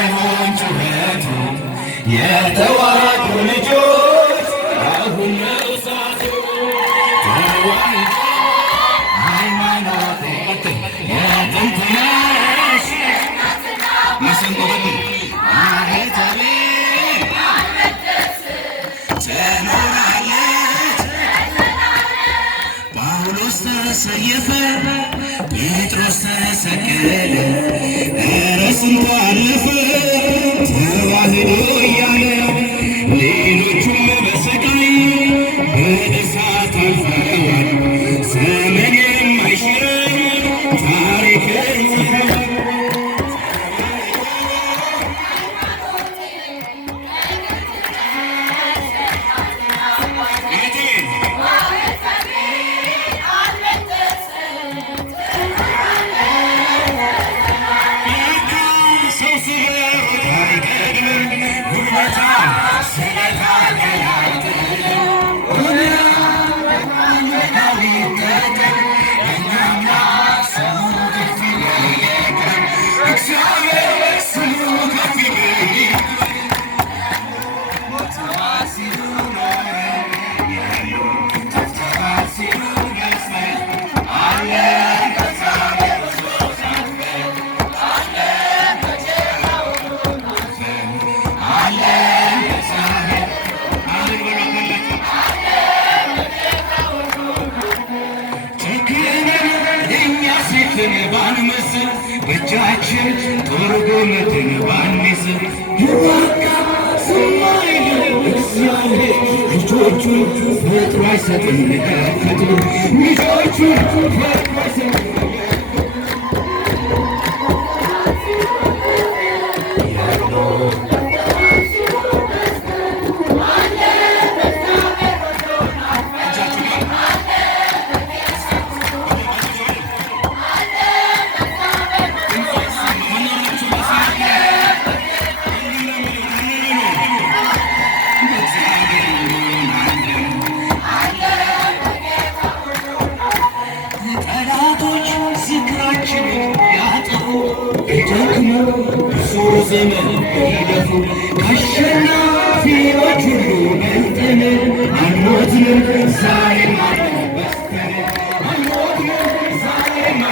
ሳይሆን ጩኸቱ የተዋረዱ ልጆች አሁን ነው ሰዓቱ። ተዋሕዶ ሃይማኖቴ የጥንት ነሽ መሰንቆ ማኅተቤ ትኖራለች። ጳውሎስ ተሰየፈ፣ ጴጥሮስ ተሰቀለ፣ ኧረ ስንቱ አለፈ ተዋሕዶ እያለ ሌሎቹም በስቃይ በእሳት አልፈዋል። ዘመን የማይሽረው ታሪክ ጽፈዋል። ባንመስል በእጃችን ጦር ጎመድን ባንይዝ ይዋጋ ሰማይ እግዚአብሔር ልጆቹን ፈጥሮ አይሰጥም ከቶ ልጆቹን ፈጥሮ አይሰጥም። ዘመን ይለፉ አሸናፊዎች ሁሉ በልጠን አንሞትም ዛሬም በስተን አንሞትም ዛሬም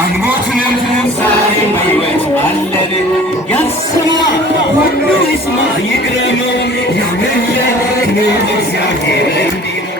አንሞትንም ዛሬም በሕይወት አለን። ያልሰማ ሁሉ ይስማ ይግረመው ያመለክነው እግዚአብሔር እንዲህ ነው።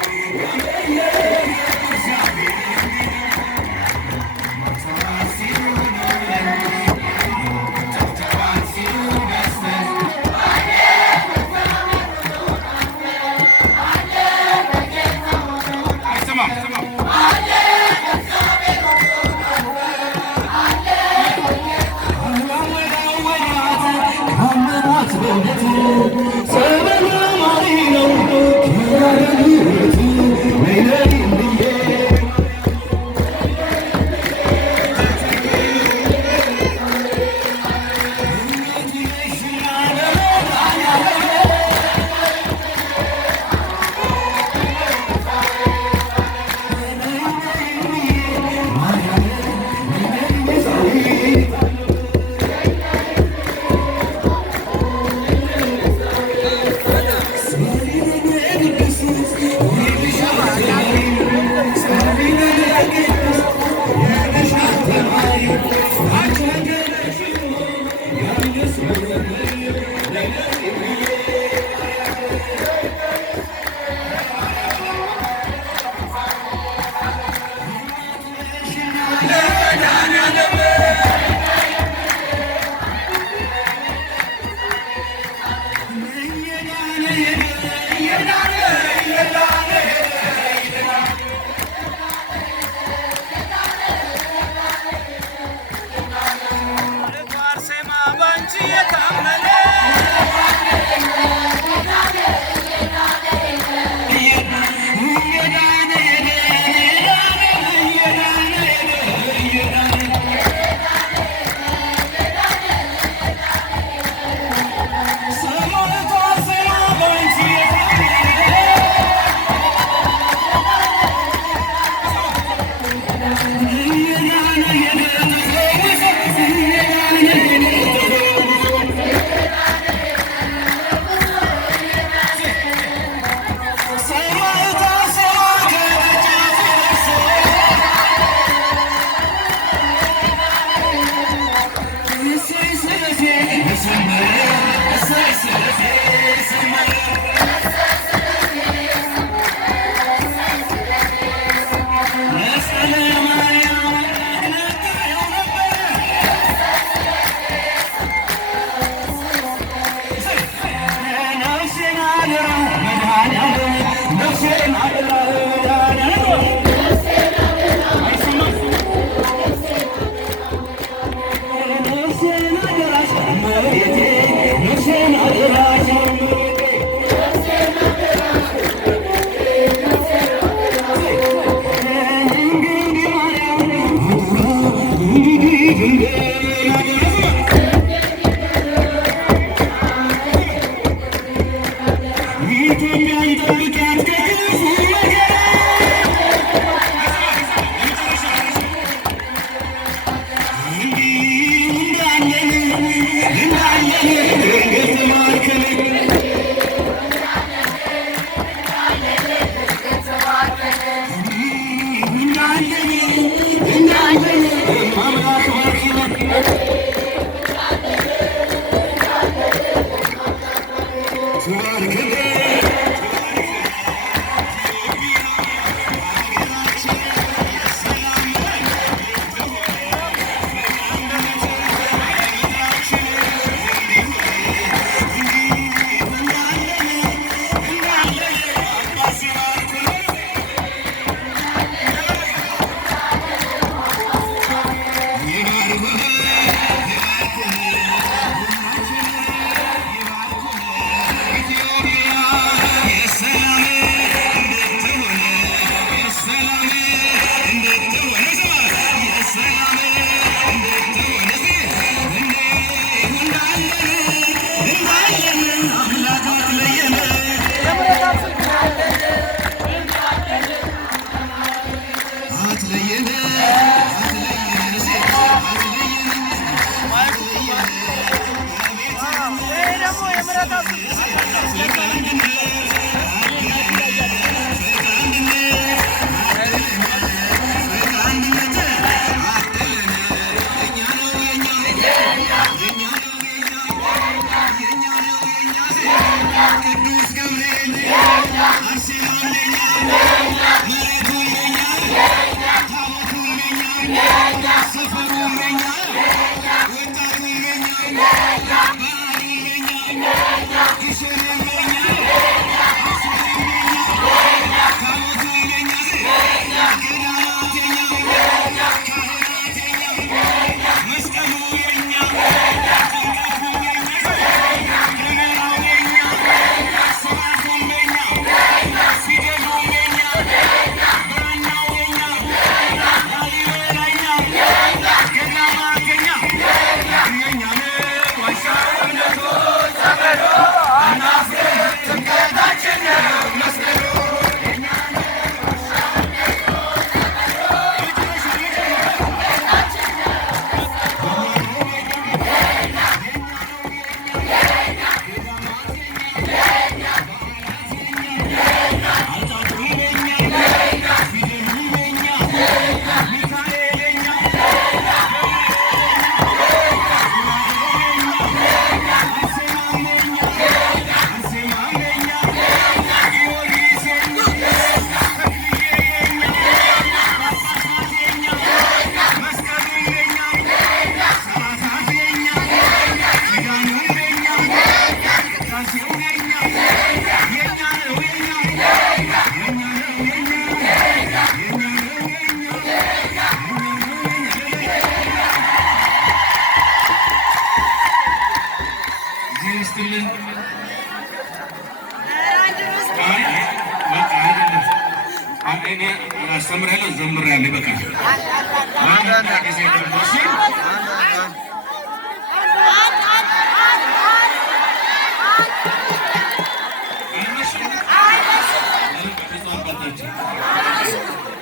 አስተምራለሁ ዘምራለሁ ይበቃል።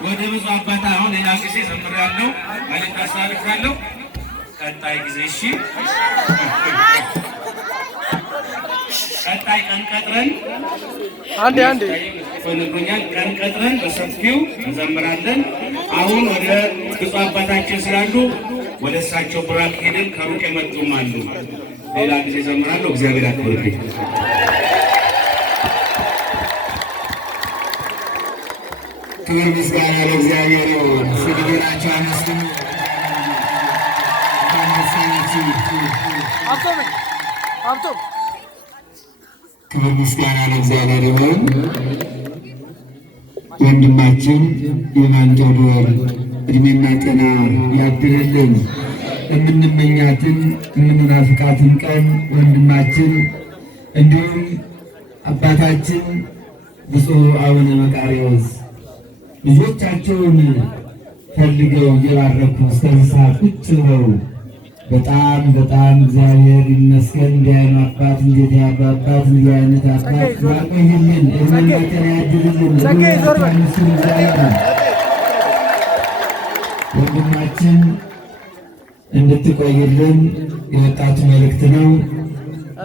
ወደ ብዙ አባታ አሁን ሌላ ጊዜ ዘምራለሁ መልእክት አስተላልፋለሁ። ቀጣይ ጊዜ እሺ፣ ቀጣይ ቀን ቀጥረን አንዴ ሆነኛል። ቀን ቀጥረን በሰፊው እንዘምራለን። አሁን ወደ ብፁዕ አባታችን ስላሉ ወደ እሳቸው ብራክ ሄደን ከሩቅ የመጡም አሉ። ሌላ ጊዜ ዘምራለሁ። እግዚአብሔር ያክብርልኝ። ክብር ምስጋና ለእግዚአብሔር ይሁን። ስግዱናቸው አመስግኑ። ክብር ምስጋና ለእግዚአብሔር ይሁን። ወንድማችን የማንቶዶር እድሜና ጤና ያድርልን። የምንመኛትን የምንናፍቃትን ቀን ወንድማችን እንዲሁም አባታችን ብፁዕ አቡነ መቃርዮስ ልጆቻቸውን ፈልገው እየባረኩ እስከዚህ ሰዓት ቁጭ ብለው በጣም እግዚአብሔር ይመስገን። እንዲህ አይነት አባት እንዴት ያሉ አባት እንዲህ አይነት አባት ያቆይልን፣ እድሜና ጤና ያድርልን። ወንድማችን እንድትቆይልን የወጣቱ መልእክት ነው።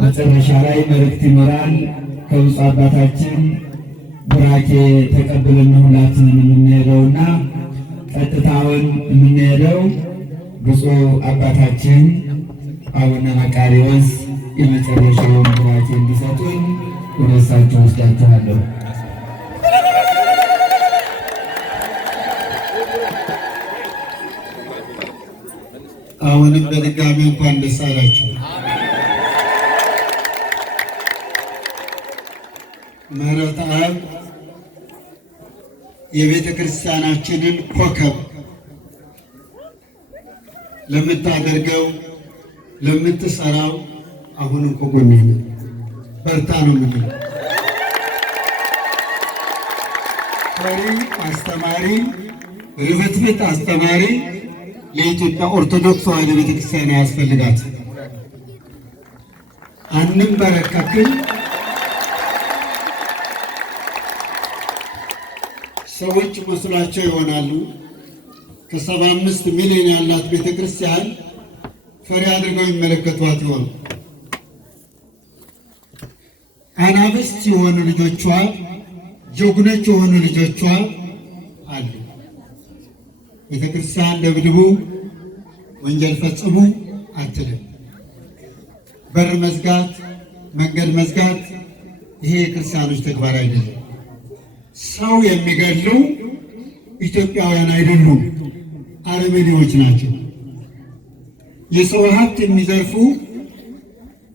መጨረሻ ላይ መልእክት ይኖራል። ከብፁዕ አባታችን ቡራኬ ተቀብለን ሁላችንን የምንሄደውና ቀጥታውን የምንሄደው ብፁዕ አባታችን አቡነ መቃርዮስ የመጨረሻውን ቡራኬ እንዲሰጡን ወደ እሳቸው ወስዳችኋለሁ። አሁንም በድጋሚ እንኳን ደስ አላችሁ። ምህረት አብ የቤተ ክርስቲያናችንን ኮከብ ለምታደርገው ለምትሰራው አሁንም ከጎንህ ነን። በርታ ነው የምንለው። ፈሪ አስተማሪ፣ ርብትብት አስተማሪ ለኢትዮጵያ ኦርቶዶክስ ተዋሕዶ ቤተክርስቲያን ያስፈልጋት። አንንበረከክም። ሰዎች መስሏቸው ይሆናሉ። ከ75 ሚሊዮን ያላት ቤተክርስቲያን ፈሪ አድርገው ይመለከቷት ይሆን? አናብስት የሆኑ ልጆቿ፣ ጀግኖች የሆኑ ልጆቿ አሉ። ቤተክርስቲያን ደብድቡ፣ ወንጀል ፈጽሙ አትልም። በር መዝጋት፣ መንገድ መዝጋት ይሄ የክርስቲያኖች ተግባር አይደለም። ሰው የሚገድሉ ኢትዮጵያውያን አይደሉም፣ አረመኔዎች ናቸው። የሰው ሀብት የሚዘርፉ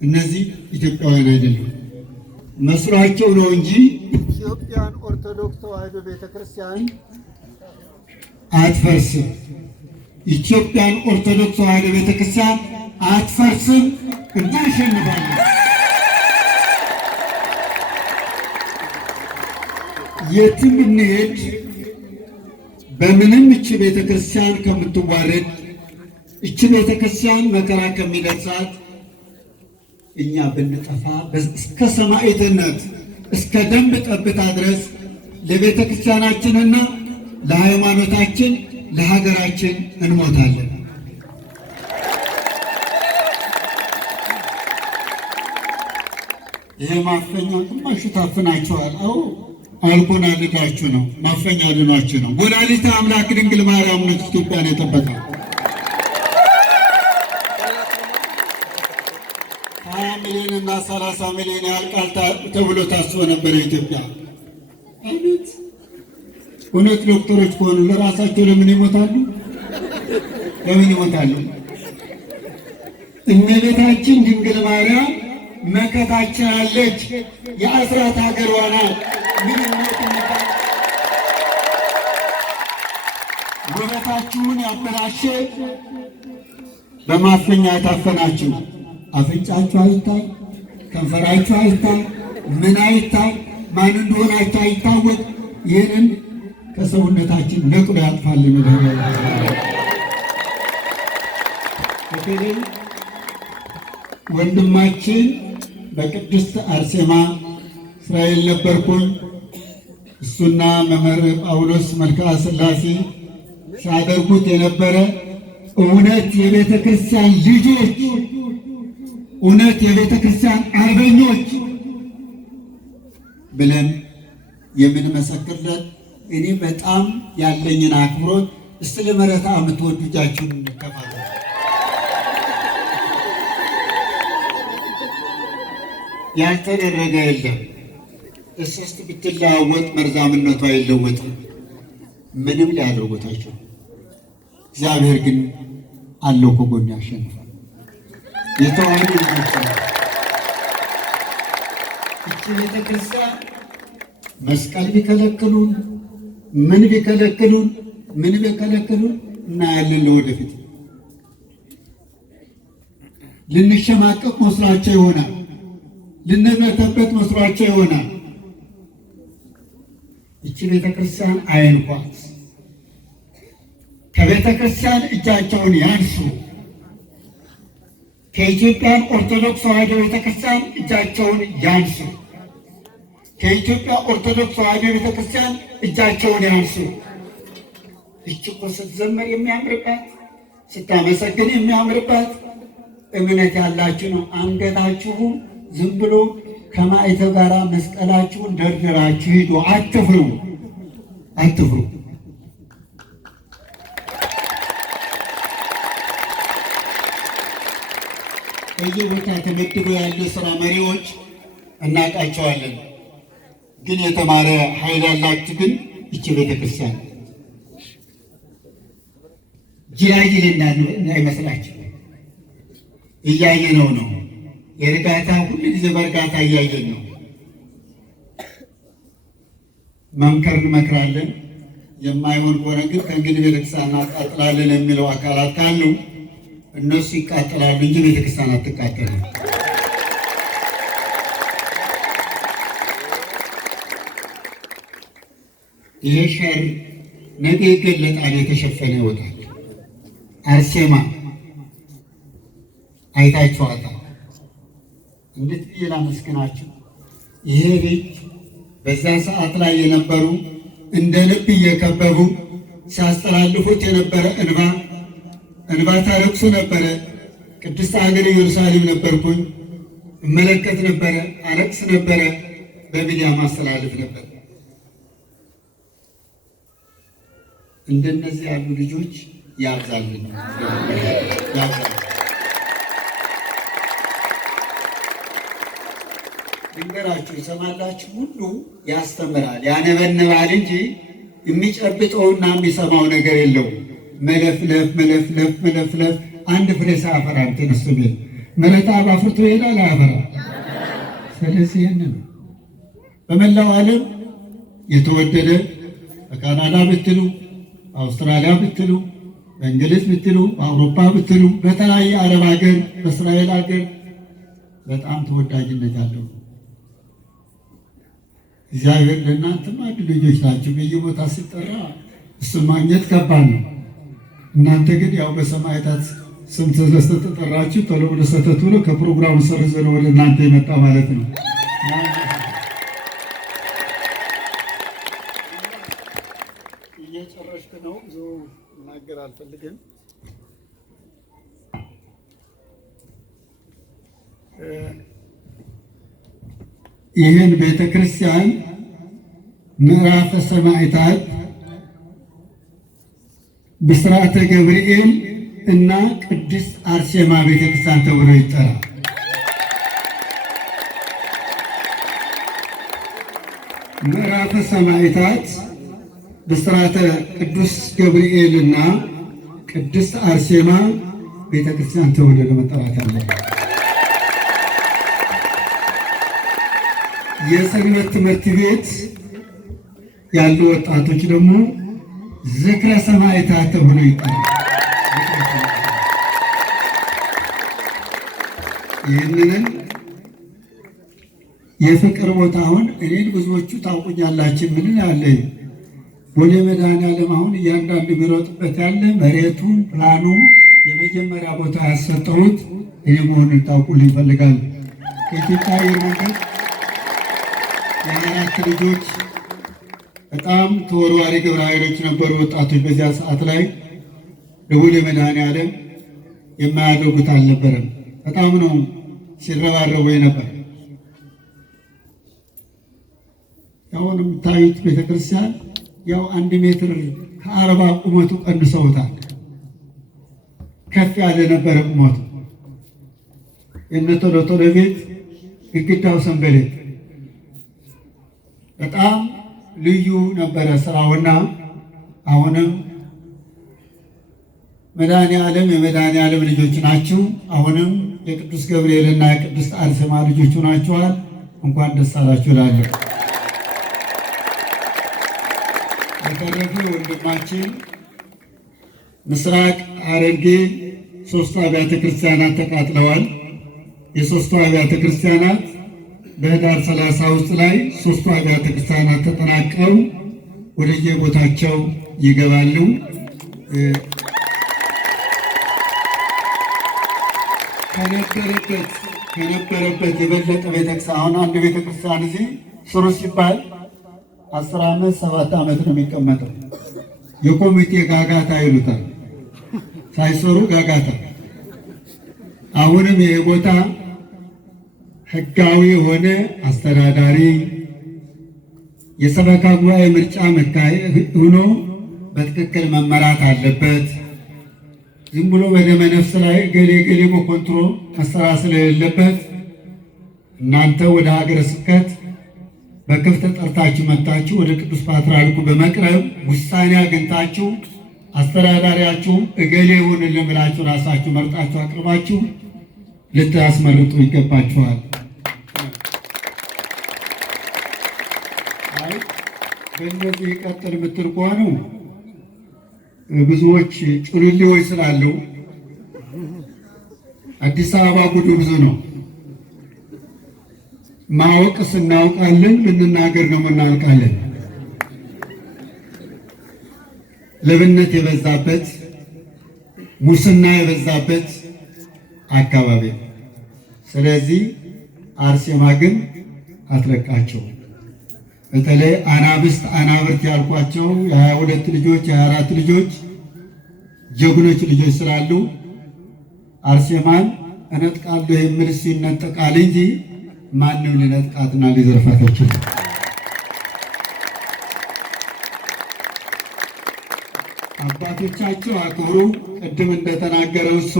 እነዚህ ኢትዮጵያውያን አይደሉም። መስሏቸው ነው እንጂ ኢትዮጵያን ኦርቶዶክስ ተዋሕዶ ቤተክርስቲያን አትፈርስም። ኢትዮጵያን ኦርቶዶክስ ተዋሕዶ ቤተክርስቲያን አትፈርስም። እናሸንፋለን። የትም እንሄድ በምንም እቺ ቤተክርስቲያን ከምትዋረድ፣ እቺ ቤተክርስቲያን መከራ ከሚደርሳት እኛ ብንጠፋ እስከ ሰማዕትነት እስከ ደም ጠብታ ድረስ ለቤተክርስቲያናችንና ለሃይማኖታችን ለሀገራችን እንሞታለን። ይሄ ማፈኛ ግማሹ ታፍናችኋል። አልኮን አድርጋችሁ ነው፣ ማፈኛ አድኗችሁ ነው። ወላዲተ አምላክ ድንግል ማርያም ነች ኢትዮጵያን የጠበቃት። 20 ሚሊዮን እና 30 ሚሊዮን ያልቃል ተብሎ ታስቦ ነበር ኢትዮጵያ። እውነት ዶክተሮች ከሆኑ ለራሳቸው ለምን ይሞታሉ? ለምን ይሞታሉ? እመቤታችን ድንግል ማርያም መከታችን አለች። የአስራት ሀገሯ ናት። ውበታችሁን ያበላሸ በማፈኛ የታፈናችሁ አፍንጫችሁ አይታይ፣ ከንፈራችሁ አይታይ፣ ምን አይታይ፣ ማን እንደሆናችሁ አይታወቅ። ይህንን ከሰውነታችን ነቅሎ ያጥፋልን። በተለይ ወንድማችን በቅድስት አርሴማ እስራኤል ነበርኩኝ። እሱና መምህር ጳውሎስ መልክዓ ሥላሴ ሲያደርጉት የነበረ እውነት የቤተ ክርስቲያን ልጆች፣ እውነት የቤተ ክርስቲያን አርበኞች ብለን የምንመሰክርለት እኔ በጣም ያለኝን አክብሮት እስቲ ለምህረት የምትወዱ እጃችሁን እንከፋለን። ያልተደረገ የለም። እስስት ብትለዋወጥ መርዛምነቱ አይለወጥም። ምንም ሊያደርጉታቸው እግዚአብሔር ግን አለው ከጎን ያሸንፋል። የተዋሕዶ ልጆች እቺ ቤተክርስቲያን መስቀል ቢከለክሉን ምን ቢከለክሉን እናያለን። ለወደፊት ልንሸማቀቅ መስሏቸው ይሆናል፣ ልንመተበት መስሏቸው ይሆናል። እቺ ቤተክርስቲያን አይንኳት። ከቤተክርስቲያን እጃቸውን ያንሱ። ከኢትዮጵያ ኦርቶዶክስ ተዋሕዶ ቤተክርስቲያን እጃቸውን ያንሱ። ከኢትዮጵያ ኦርቶዶክስ ተዋሕዶ ቤተክርስቲያን እጃቸውን ያንሱ። እቺ እኮ ስትዘመር የሚያምርባት ስታመሰግን የሚያምርባት እምነት ያላችሁ ነው። አንገታችሁም ዝም ብሎ ከማዕተብ ጋር መስቀላችሁን ደርድራችሁ ሂዱ። አትፍሩ። በየቦታ ተመድበው ያሉ ስራ መሪዎች እናውቃቸዋለን። ግን የተማረ ኃይል ያላችሁ ግን እቺ ቤተክርስቲያን ጅላጅል እንዳይመስላችሁ እያየነው ነው። የእርጋታ ሁሉ ጊዜ በእርጋታ እያየን ነው። መምከር እንመክራለን። የማይሆን ከሆነ ግን ከእንግዲህ ቤተክርስቲያን እናቃጥላለን የሚለው አካላት ካሉ እነሱ ይቃጠላሉ እንጂ ቤተክርስቲያን አትቃጠልም። ይሄ ሸር ነገ ይገለጣል፣ የተሸፈነ ይወጣል። አርሴማ አይታችኋታል። እንዴት ብዬ ላመስግናችሁ። ይሄ ልጅ በዛ ሰዓት ላይ የነበሩ እንደ ልብ እየከበቡ ሲያስተላልፉት የነበረ እንባ ታለቅሱ ነበረ። ቅድስት ሀገር ኢየሩሳሌም ነበርኩኝ፣ እመለከት ነበረ፣ አለቅስ ነበረ፣ በሚዲያ ማስተላለፍ ነበር። እንደነዚህ ያሉ ልጆች ያብዛልን። ድንገራችሁ ይሰማላችሁ ሁሉ ያስተምራል፣ ያነበንባል እንጂ የሚጨብጠውና የሚሰማው ነገር የለውም። መለፍለፍ አንድ ፍሬ ሳያፈራ ተነስቶ ቤት መለታ ባፍርቶ ይሄዳል፣ አያፈራ። ስለዚህ ይህንን በመላው ዓለም የተወደደ በካናዳ ብትሉ፣ በአውስትራሊያ ብትሉ፣ በእንግሊዝ ብትሉ፣ በአውሮፓ ብትሉ፣ በተለያየ አረብ ሀገር፣ በእስራኤል ሀገር በጣም ተወዳጅነት ያለው እግዚአብሔር ለእናንተም አንድ ልጆች ናቸው። በየቦታ ሲጠራ እሱን ማግኘት ከባድ ነው። እናንተ ግን ያው በሰማዕታት ስም ተጠራችሁ ቶሎ ወደ ሰተቱ ነው ከፕሮግራሙ ሰርዘ ነው ወደ እናንተ የመጣ ማለት ነው። እየጨረስክ ነው፣ ብዙ እናገር አልፈልግም። ይህን ቤተክርስቲያን ምዕራፈ ሰማዕታት ብስራተ ገብርኤል እና ቅድስት አርሴማ ቤተክርስቲያን ተብሎ ይጠራል። ምዕራፈ ሰማዕታት ብስራተ ቅዱስ ገብርኤል እና ቅድስት አርሴማ ቤተክርስቲያን ተብሎ ለመጠራት አለ። የሰንበት ትምህርት ቤት ያሉ ወጣቶች ደግሞ ዝክረ ሰማዕታት ተብሎ ይጠራል። ይህንን የፍቅር ቦታውን እኔን ብዙዎቹ ታውቁኛላችሁ። ምን ያለ ቦሌ መድኃኔዓለም አሁን እያንዳንዱ ቢሮጥበት ያለ መሬቱን ፕላኑ የመጀመሪያ ቦታ ያሰጠሁት እኔ መሆኑን ታውቁልኝ ይፈልጋል። ከኢትዮጵያ የመንገድ የአራት ልጆች በጣም ተወርዋሪ ግብረ ኃይሎች ነበሩ ወጣቶች። በዚያ ሰዓት ላይ ለቦሌ መድኃኔዓለም የማያደርጉት አልነበረም። በጣም ነው ሲረባረቡ ነበር። ያው የምታዩት ቤተክርስቲያን ያው 1 ሜትር ከ40 ቁመቱ ቀንሰውታል። ከፍ ያለ ነበረ ቁመቱ። የነ ቶሎ ቶሎ ቤት ግድግዳው ሰንበሌጥ በጣም ልዩ ነበረ ስራውና አሁንም መድኃኔዓለም የመድኃኔዓለም ልጆች ናችሁ። አሁንም የቅዱስ ገብርኤልና የቅድስት አርሴማ ልጆች ናችኋል። እንኳን ደስ አላችሁ እላለሁ። በተረፈ ወንድማችን ምስራቅ ሐረርጌ 3 አብያተ ክርስቲያናት ተቃጥለዋል። የ3ቱ አብያተ ክርስቲያናት በህዳር 30 ውስጥ ላይ 3ቱ አብያተ ክርስቲያናት ተጠናቀው ወደየቦታቸው ይገባሉ። ከነበረበት የበለጠ ቤተክርስቲያን አሁን አንድ ቤተክርስቲያን እዚህ ስሩ ሲባል 10 ዓመት 7 ዓመት ነው የሚቀመጠው። የኮሚቴ ጋጋታ ይሉታል፣ ሳይሰሩ ጋጋታ። አሁንም ይሄ ቦታ ህጋዊ የሆነ አስተዳዳሪ የሰበካ ጉባኤ ምርጫ መካሄድ ሆኖ በትክክል መመራት አለበት። ዝም ብሎ በደመ ነፍስ ላይ ገሌ ገሌ በኮንትሮል መሰራት ስለሌለበት እናንተ ወደ ሀገረ ስብከት በክፍት ጠርታችሁ መጣችሁ ወደ ቅዱስ ፓትርያርኩ በመቅረብ ውሳኔ አግኝታችሁ አስተዳዳሪያችሁ እገሌ ይሁንልን ብላችሁ ራሳችሁ መርጣችሁ አቅርባችሁ ልታስመርጡ ይገባችኋል። በእነዚህ ቀጥል የምትል ከሆኑ ብዙዎች ጭልሌዎች ስላለው አዲስ አበባ ጉዱ ብዙ ነው። ማወቅ ስናውቃለን፣ ብንናገር ነው እናልቃለን። ለብነት የበዛበት ሙስና የበዛበት አካባቢ። ስለዚህ አርሴማ ግን አትለቃቸው። በተለይ አናብስት አናብርት ያልኳቸው የ22 ልጆች የ24 ልጆች ጀግኖች ልጆች ስላሉ አርሴማን እነጥቃለሁ የሚል ሲነጠቃል እንጂ ማንም ሊነጥቃትና ሊዘርፋት አይችልም። አባቶቻቸው አክብሩ። ቅድም እንደተናገረው እሱ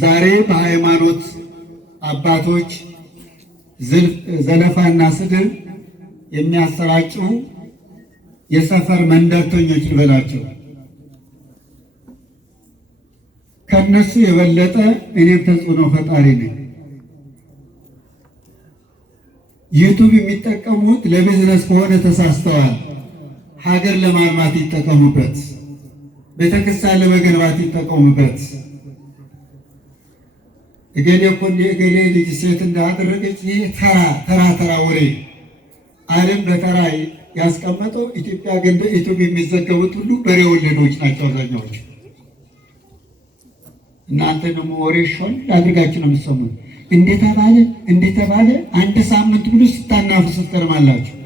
ዛሬ በሃይማኖት አባቶች ዘለፋና ስድብ የሚያሰራጩ የሰፈር መንደርተኞች ልበላቸው። ከነሱ የበለጠ እኔም ተጽዕኖ ፈጣሪ ነኝ። ዩቱብ የሚጠቀሙት ለቢዝነስ ከሆነ ተሳስተዋል። ሀገር ለማልማት ይጠቀሙበት፣ ቤተክርስቲያን ለመገንባት ይጠቀሙበት። እገሌ እኮ እገሌ ልጅ ሴት እንዳደረገች ይህ ተራ ወሬ ዓለም በተራ ያስቀመጠው። ኢትዮጵያ ግን በዩቱብ የሚዘገቡት ሁሉ በሬ ወለዶች ናቸው አብዛኛዎቹ። እናንተ ደግሞ ወሬ ሾል አድርጋችሁ ነው የምትሰሙት። እንደተባለ አንድ ሳምንት ብሎ ስታናፍሱ ትከርማላችሁ።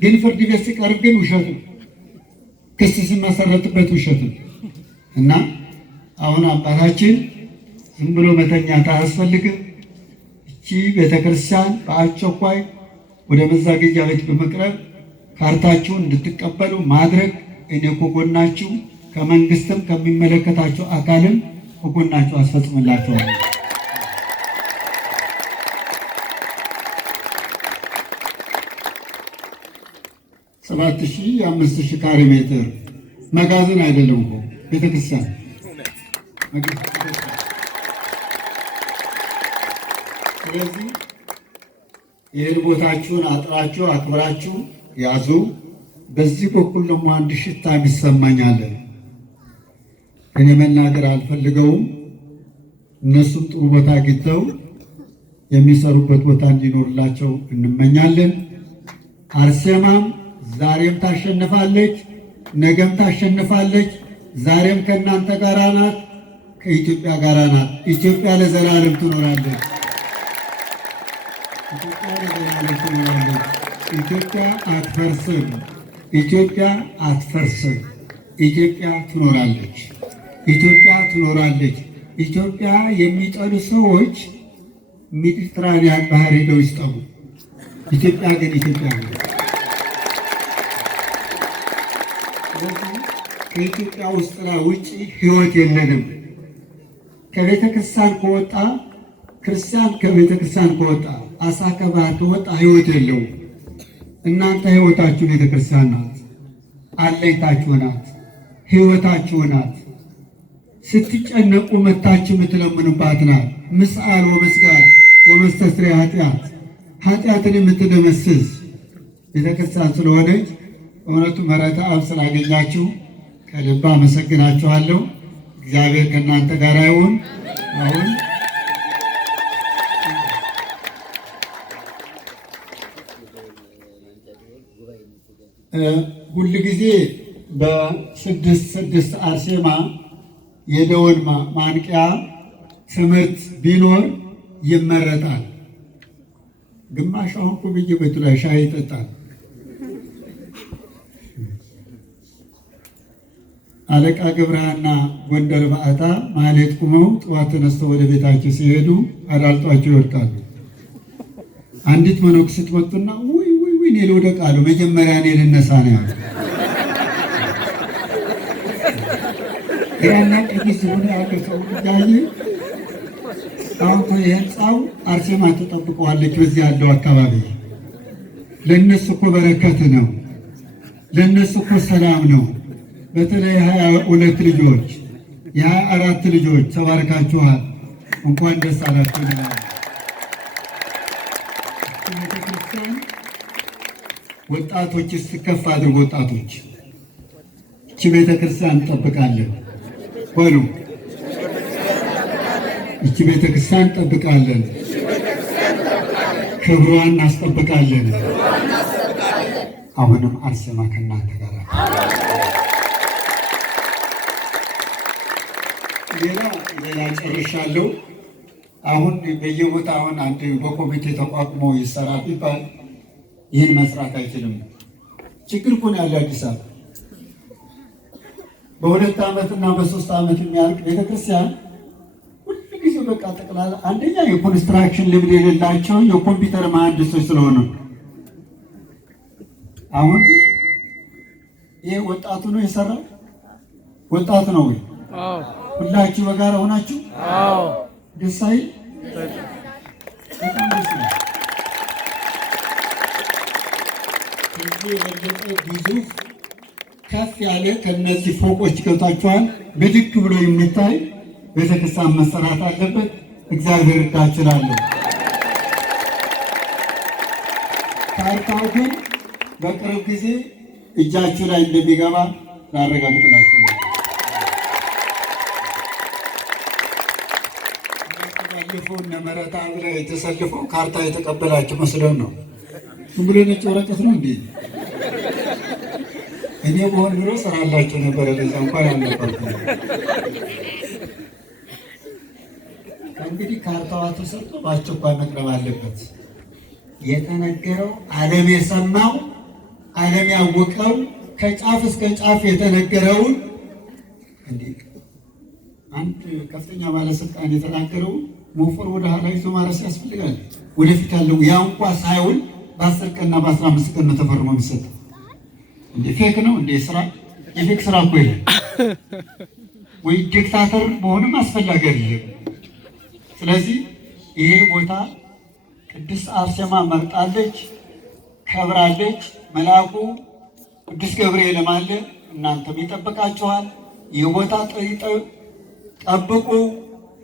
ግን ፍርድ ቤት ሲቀርብ ግን ውሸት ነው፣ ክስ ሲመሰረትበት ውሸት ነው። እና አሁን አባታችን ዝም ብሎ መተኛት አያስፈልግም። እቺ ቤተክርስቲያን በአስቸኳይ ወደ መዛገጃ ቤት በመቅረብ ካርታችሁን እንድትቀበሉ ማድረግ። እኔ ከጎናችሁ ከመንግስትም ከሚመለከታቸው አካልም ከጎናችሁ አስፈጽምላችኋለሁ። ሰባት ሺህ 5,000 ካሬ ሜትር መጋዘን አይደለም እኮ ቤተክርስቲያን። ስለዚህ ይህን ቦታችሁን አጥራችሁ አክብራችሁ ያዙ። በዚህ በኩል ደግሞ አንድ ሽታ ይሰማኛል። እኔ መናገር አልፈልገውም። እነሱም ጥሩ ቦታ አግኝተው የሚሰሩበት ቦታ እንዲኖርላቸው እንመኛለን። አርሴማም ዛሬም ታሸንፋለች፣ ነገም ታሸንፋለች። ዛሬም ከእናንተ ጋር ናት፣ ከኢትዮጵያ ጋር ናት። ኢትዮጵያ ለዘላለም ትኖራለች። ኢትዮጵያ ለዘላለም ትኖራለች። ኢትዮጵያ አትፈርስም። ኢትዮጵያ አትፈርስም። ኢትዮጵያ ትኖራለች። ኢትዮጵያ ትኖራለች። ኢትዮጵያ የሚጠሉ ሰዎች ሜዲትራንያን ባህር ሄደው ይስጠሙ። ኢትዮጵያ ግን ኢትዮጵያ ነው። ከኢትዮጵያ ውስጥ ውጭ ህይወት የለንም። ከቤተ ክርስቲያን ከወጣ ክርስቲያን ከቤተ ክርስቲያን ከወጣ አሳ ከባህር ከወጣ ህይወት የለውም። እናንተ ህይወታችሁ ቤተ ክርስቲያን ናት፣ አለኝታችሁ ናት፣ ህይወታችሁ ናት። ስትጨነቁ መታችሁ የምትለምኑባት ናት። ምስአል ወመስጋድ ወመስተስርየ ኃጢአት ኃጢአትን የምትደመስስ ቤተክርስቲያን ስለሆነች በእውነቱ ምሕረተ አብ ስላገኛችሁ ከልብ አመሰግናችኋለሁ። እግዚአብሔር ከእናንተ ጋር ይሁን። አሁን ሁል ጊዜ በ6 አርሴማ የደወል ማንቂያ ትምህርት ቢኖር ይመረጣል። ግማሽ አሁን ብዬ ቤቱ ላይ ሻይ ይጠጣል። አለቃ ገብረሃና ጎንደር ባዕታ ማህሌት ቁመው ጠዋት ተነስተው ወደ ቤታቸው ሲሄዱ አዳልጧቸው ይወድቃሉ። አንዲት መነኩሴት መጡና ውይ እኔ ልውደቅ አሉ። መጀመሪያ እኔ ልነሳ ነው ያሉ። ግራና ቀኝ ሲሆን ያለ ሰው እያየ አሁን የህንፃው አርሴማ ተጠብቀዋለች። በዚህ ያለው አካባቢ ለእነሱ እኮ በረከት ነው፣ ለእነሱ እኮ ሰላም ነው። በተለይ 22 ልጆች የ24 ልጆች ተባርካችኋል። እንኳን ደስ አላችሁ። ቤተክርስቲያን ወጣቶች እስከፍ አድርጎ ወጣቶች እቺ ቤተክርስቲያን እንጠብቃለን በሉ። እቺ ቤተክርስቲያን እንጠብቃለን፣ ክብሯን እናስጠብቃለን። አሁንም አርሴማ ከእናንተ ጋር ሌላ ጨርሻለሁ። አሁን በየቦታ አሁን አንድ በኮሚቴ ተቋቁሞ ይሰራ ቢባል ይህን መስራት አይችልም። ችግር እኮ ነው ያለ አዲስ አበባ በ2 ዓመትና በ3 ዓመት የሚያልቅ ቤተክርስቲያን ሁሉ ጊዜ በቃ ጠቅላላ አንደኛ የኮንስትራክሽን ልምድ የሌላቸው የኮምፒውተር መሐንዲሶች ስለሆኑ አሁን ይሄ ወጣቱ ነው የሰራው። ወጣት ነው ወይ? ሁላችሁ በጋራ ሆናችሁ ደስ አይል? በጣም ደስ ይላል። ከዚህ የበለጠ ግዙፍ ከፍ ያለ ከነዚህ ፎቆች ገብታችኋል። ብድግ ብሎ የሚታይ ቤተክርስቲያን መሰራት አለበት። እግዚአብሔር እዳችላለሁ። ካርታው ግን በቅርብ ጊዜ እጃችሁ ላይ እንደሚገባ ላረጋግጥላችሁ ነው። ባለፈው እነ ምህረት አብ ላይ የተሰልፈው ካርታ የተቀበላችሁ መስለን ነው። ዝም ብሎ ነጭ ወረቀት ነው እንዴ? እኔ በሆን ኑሮ ሰራላችሁ ነበረ። ለዛ እንኳን አልነበርኩም። እንግዲህ ካርታዋ ተሰርቶ በአስቸኳይ መቅረብ አለበት። የተነገረው ዓለም የሰማው ዓለም ያወቀው ከጫፍ እስከ ጫፍ የተነገረውን እንዲህ አንድ ከፍተኛ ባለስልጣን የተናገረውን ሞፈር ወደ ኋላ ይዞ ማረስ ያስፈልጋል። ወደፊት ያለው ያ እንኳ ሳይሆን በ10 ቀንና በ15 ቀን ተፈርሞ የሚሰጥ እንደ ፌክ ነው። እንደ ስራ የፌክ ስራ እኮ ይሄ ወይ ዲክታተር መሆንም አስፈላጊ አይደለም። ስለዚህ ይሄ ቦታ ቅድስት አርሴማ መርጣለች፣ ከብራለች። መልአኩ ቅዱስ ገብርኤልም አለ፣ እናንተም ይጠብቃችኋል። የቦታ ጠብቁ፣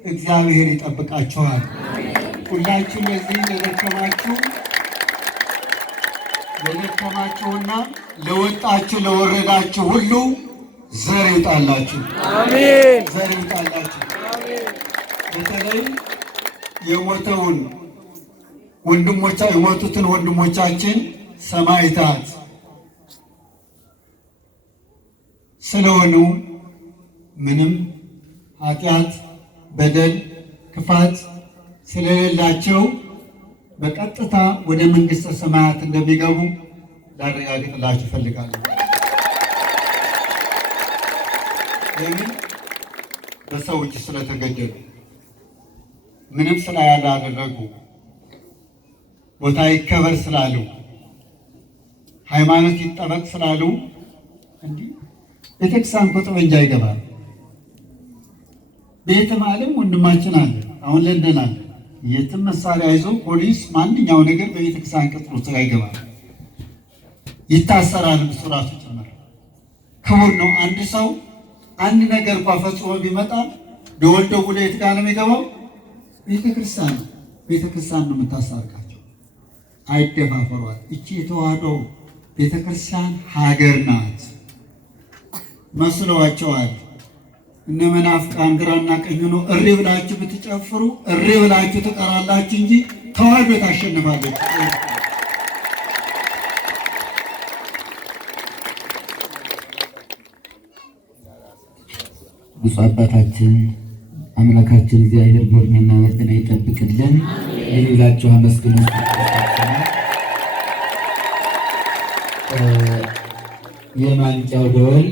እግዚአብሔር ይጠብቃችኋል። ሁላችሁ ለዚህ ለደከማችሁና ለወጣችሁ ለወረዳችሁ ሁሉ ዘር ይውጣላችሁ። አሜን። ዘር ይውጣላችሁ። በተለይ የሞቱትን ወንድሞቻችን ሰማዕታት ስለሆኑ ምንም ኃጢአት፣ በደል፣ ክፋት ስለሌላቸው በቀጥታ ወደ መንግሥተ ሰማያት እንደሚገቡ ላረጋግጥላችሁ እፈልጋለሁ። ለምን? በሰው እጅ ስለተገደሉ፣ ምንም ስላላደረጉ፣ ቦታ ይከበር ስላሉ፣ ሃይማኖት ይጠበቅ ስላሉ እንዲህ ቤተክርስቲያን እኮ ጠመንጃ ይገባል። ቤትም ዓለም ወንድማችን አለ፣ አሁን ለንደን አለ። የትም መሳሪያ ይዞ ፖሊስ ማንኛው ነገር በቤተክርስቲያን ቅጥር ውስጥ ይገባል፣ ይታሰራል። እሱ ራሱ ጭምር ክቡር ነው። አንድ ሰው አንድ ነገር እንኳ ፈጽሞ ቢመጣ ደወል ደውሎ የት ጋር ነው የሚገባው? ቤተክርስቲያን ነው። ቤተክርስቲያን ነው የምታስታርቃቸው። አይደፋፈሯት። እቺ የተዋህዶ ቤተክርስቲያን ሀገር ናት መስለዋቸዋል። እነ መናፍቃን ግራና ቀኝ ነው እሪ ብላችሁ ብትጨፍሩ እሪ ብላችሁ ትቀራላችሁ እንጂ ተዋህዶ ታሸንፋለች። ብፁዕ አባታችን አምላካችን እግዚአብሔር በእድሜና በጤና ይጠብቅልን። የሌላችሁ አመስግኑ። የማንቂያው ደወል